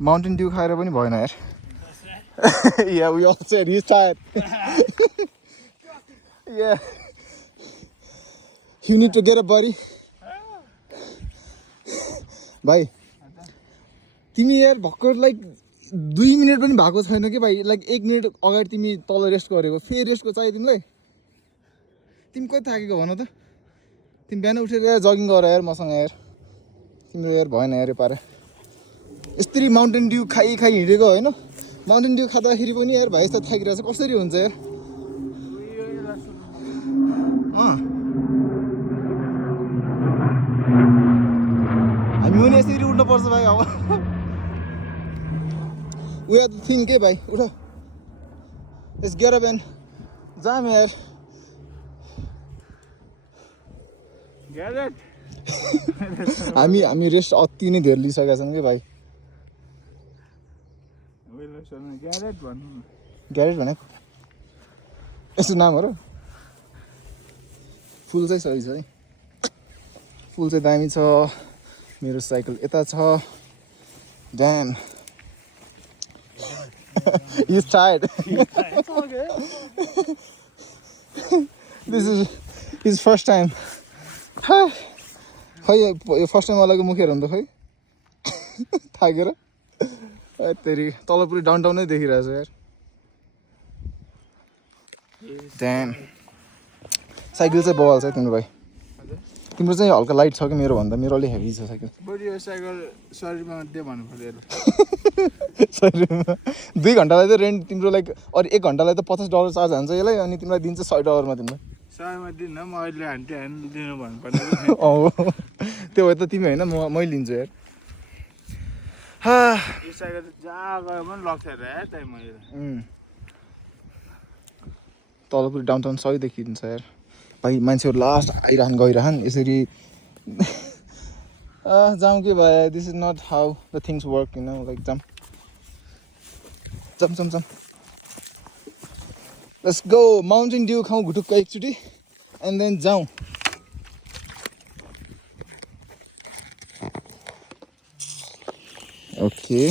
Mountain Dew खाएर पनि भएन यार. Yeah, we all said he's tired. Yeah. You need to get a buddy. भाइ तिमी यार भर्खर लाइक 2 मिनेट पनि भएको छैन के भाइ लाइक 1 मिनेट अगाडि तिमी तल रेस्ट गरेको फेरि रेस्टको चाहियो तिमीलाई तिमी कति थाकेको भन त तिमी बिहान उठेर यार जगिङ गर यार मसँग यार तिम्रो यार भएन यार यो पारा यसरी माउन्टेन ड्यू खाइ हिँडेको हैन माउन्टेन ड्यू खाँदाखेरि पनि यार भाइ यस्तो थाकिरहेछ कसरी हुन्छ यार हामी पनि यसरी उठ्नु पर्छ भाइ अब We are the thing के भाइ उठ Let's get up and जाम यार Get it? हामी रेस्ट अति नै धेरै लिइसकेका छौँ के भाइ ग्यारेट भन्नु ग्यारेट भनेको यसो नाम हो र फुल चाहिँ सही छ है फुल चाहिँ दामी छ मेरो साइकल यता छ dam He's tired. It's okay. This is his first time. खै यो फर्स्ट टाइम वालाको मुखेर हो नि त खै थाकेर तेरि तल पुरै डाउनटाउन नै देखिरहेछ यार ड्याम साइकल चाहिँ बवाल छ तिम्रो भाइ तिम्रो चाहिँ हल्का लाइट छ कि मेरो भन्दा मेरो अलि हेभी छ साइकल बडी यो साइकल शरीरमा दे भन्नु पर्यो 2 घन्टालाई त रेन्ट तिम्रो लाइक अरू 1 घन्टालाई त $50 चार्ज हान्छ यसलाई अनि तिमीलाई दिन्छ $100 मा तिमीलाई सयमा दिन म अहिले हान्टे दिनु भन्नु पर्यो त्यो भए त तिमी हैन मै लिन्छु यार यो साइकल जहाँ गयो पनि लग्छ र त्यही मैले तल पुरै डाउनटाउन सबै देखिन्छ यार भाइ मान्छेहरू लास्ट आइरहन गइरहन यसरी जाउँ के भाइ this is not how the things work you know like जाम लेट्स गो माउन्टेन ड्यू खाउँ घुटुक्क एकचोटि एन्ड देन जाउँ ओके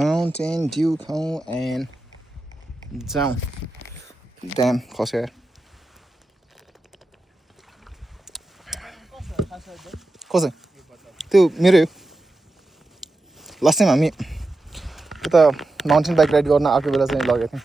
माउन्टेन ड्यू खाउँ एन्ड जाउँ ड्याम खस्यो यार कसै त्यो मेरो हो लास्ट टाइम हामी यता माउन्टेन बाइक राइड गर्न आएको बेला चाहिँ लगेको थियौँ